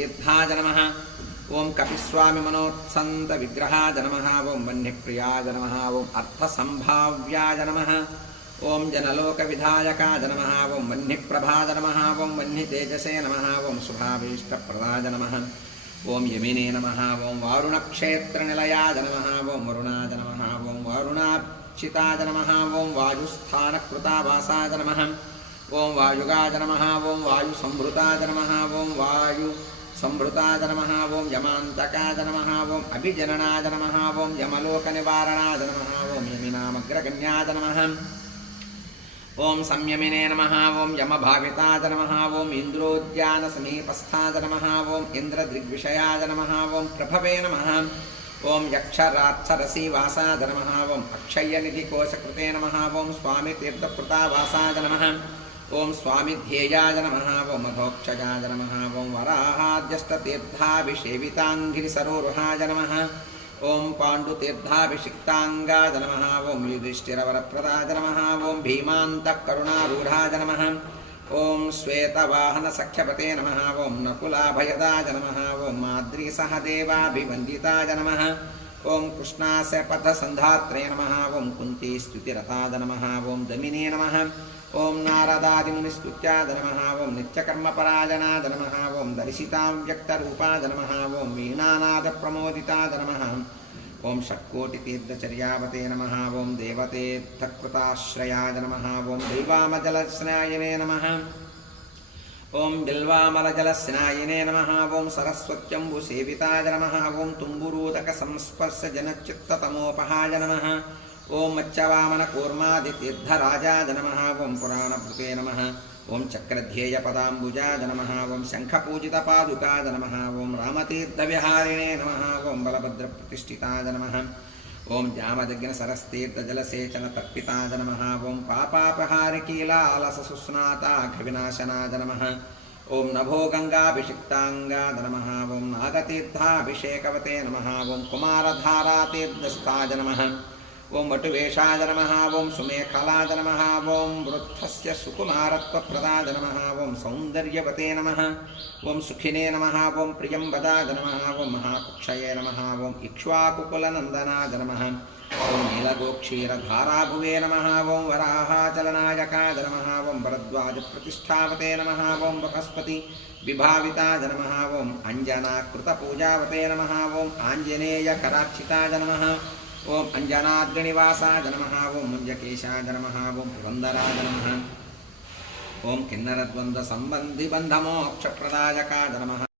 तीर्थाय नमः। ओं कपिस्वामी मनोत्सन्त विग्रहाय नमः। ओं वह्निप्रियाय नमः। ओं अर्थसंभाव्याय नमः। ओं जनलोकविधायकाय नमः। ओं वह्निप्रभाय नमः। ओं वह्नितेजसे नमः। ओं शुभाभीष्टप्रदाय नमः। ओं यमिने नमः। ओं वारुणक्षेत्रनिलयाय नमः। ओं वरुणाय नमः। ओं वारुणार्चिताय नमः। ओं वायुस्थानकृतावासाय नमः। ओं वायुगाय नमः। ओं वायुसंभृताय नमः। ओं वायुसंभृताय नमः। ओं यमान्तकाय नमः। ओं अभिजननाय नमः। ओं यमलोकनिवारणाय नमः। ओं यमिनामग्रगण्याय नमः। ओं संयमिने नमः। ओं यमभाविताय नमः। ओं इन्द्रोद्यानसमीपस्थाय नमः। ओं इन्द्रदृग्विषयाय नमः। ओं प्रभवे नमः। ओं यक्षरात्सरसीवासाय नमः। ओं अक्षय्यनिधिकोशकृते नमः। ओं स्वामितीर्थकृतावासाय नमः। ओं स्वामिध्येयाय नमः। ओं मधोक्षजाय नमः। ओं वराहाद्यष्टतीर्थाभिषेविताङ्गिरिसरोरुहाय नमः। ओं पाण्डुतीर्थाभिषिक्ताङ्गाय नमः। ओं युधिष्ठिरवरप्रदाय नमः। ओं भीमान्तःकरुणारूढाय नमः। ओं श्वेतवाहनसख्यपते नमः। ओं नकुलाभयदाय नमः। ओं माद्रीसहदेवाभिवन्दिताय नमः। ओं कृष्णासपथसन्धात्रे नमः। ओं कुन्तीस्तुतिरताय नमः। ओं दमिने नमः। ओं नारदादिमुनिस्तुत्याय नमः। ओं नित्यकर्मपरायणाय नमः। ओं दर्शिताव्यक्तरूपाय नमः। ओं वीणानादप्रमोदिताय नमः। ओं षट्कोटितीर्थचर्यावते नमः। ओं देवतेत्थकृताश्रयाय नमः। ओं दैवामजलस्नायिने नमः। ओं बिल्वामलजलस्नायिने नमः। ओं सरस्वत्यम्बुसेविताय नमः। ओं तुम्बुरूतकसंस्पर्शजनचित्ततमोपहाय नमः। ओं मच्चवामनकूर्मादितीर्थराजाय नमः। ओं पुराणभृते नमः। ओं चक्रध्येयपदाम्बुजाय नमः। ओं शङ्खपूजितपादुकाय नमः। ओं रामतीर्थविहारिणे नमः। ओं बलभद्रप्रतिष्ठिताय नमः। ओं जामदग्नसरस्तीर्थजलसेचनतर्पिताय नमः। ओं पापापहारिकीलालससुस्नाताघविनाशनाय नमः। ओं नभो गङ्गाभिषिक्ताङ्गाय नमः। ओं नागतीर्थाभिषेकवते नमः। ओं कुमारधारातीर्थस्थाय नमः। ओं वटुवेषाय नमः। ओं सुमेखलाय नमः। ओं वृद्धस्य सुकुमारत्वप्रदाय नमः। ओं सौन्दर्यवते नमः। ओं सुखिने नमः। ओं प्रियंवदाय नमः। ओं महाकुक्षये नमः। ओं इक्ष्वाकुकुलनन्दनाय नमः। ओं नीलगोक्षीरधाराभुवे नमः। ओं वराहाचलनायकाय नमः। ओं भरद्वाजप्रतिष्ठावते नमः। ओं बृहस्पति विभाविताय नमः। ओं अञ्जनाकृतपूजावते नमः। ओं आञ्जनेयकरार्चिताय नमः। ओं अञ्जनाद्रिनिवासाय नमः। ओं मुञ्जकेशाय नमः। ओं पुरन्दराय नमः। ओं किन्नरद्वन्द्वसम्बन्धिबन्धमोक्षप्रदायकाय नमः।